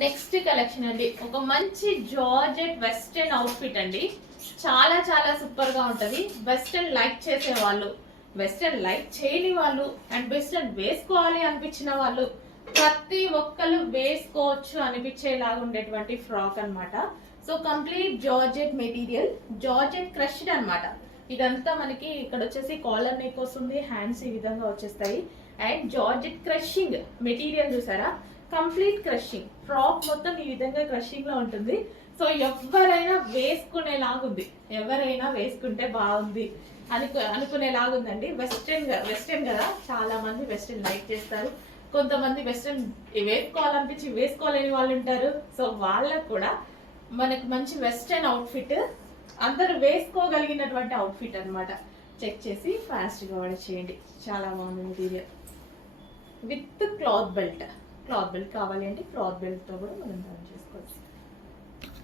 Next collection అండి, ఒక మంచి జార్జెట్ వెస్టర్న్ అవుట్ఫిట్ అండి. చాలా చాలా సూపర్ గా ఉంటది. వెస్టర్న్ లైక్ చేసే వాళ్ళు, వెస్టర్న్ లైక్ చేయని వాళ్ళు, అండ్ వెస్టర్న్ వేసుకోవాలి అనిపించిన వాళ్ళు ప్రతి ఒక్కరు వేసుకోవచ్చు అనిపించేలాగా ఉండేటువంటి ఫ్రాక్ అన్నమాట. So complete georgette material, georgette crushed అన్నమాట. ఇదంతా మనకి ఇక్కడ వచ్చేసి కాలర్ నెక్ వస్తుంది, హ్యాండ్స్ ఈ విధంగా వచ్చేస్తాయి. అండ్ జార్జెట్ క్రషింగ్ మెటీరియల్ చూసారా, కంప్లీట్ క్రషింగ్. ఫ్రాక్ మొత్తం ఈ విధంగా క్రషింగ్ లో ఉంటుంది. సో ఎవరైనా వేసుకునేలాగుంది, ఎవరైనా వేసుకుంటే బాగుంది అనుకునేలాగుందండి. వెస్టర్న్ కదా, చాలా మంది వెస్టర్న్ లైక్ చేస్తారు. కొంతమంది వెస్టర్న్ వేసుకోవాలనిపించి వేసుకోలేని వాళ్ళు ఉంటారు. సో వాళ్ళకు కూడా మనకు మంచి వెస్టర్న్ అవుట్ఫిట్, అందరూ వేసుకోగలిగినటువంటి అవుట్ఫిట్ అన్నమాట. చెక్ చేసి ఫాస్ట్గా ఆర్డర్ చేయండి. చాలా బాగుంది material with cloth belt. Cloth belt కావాలి అంటే క్లాత్ బెల్ట్తో కూడా మనం రన్ చేసుకోవచ్చు.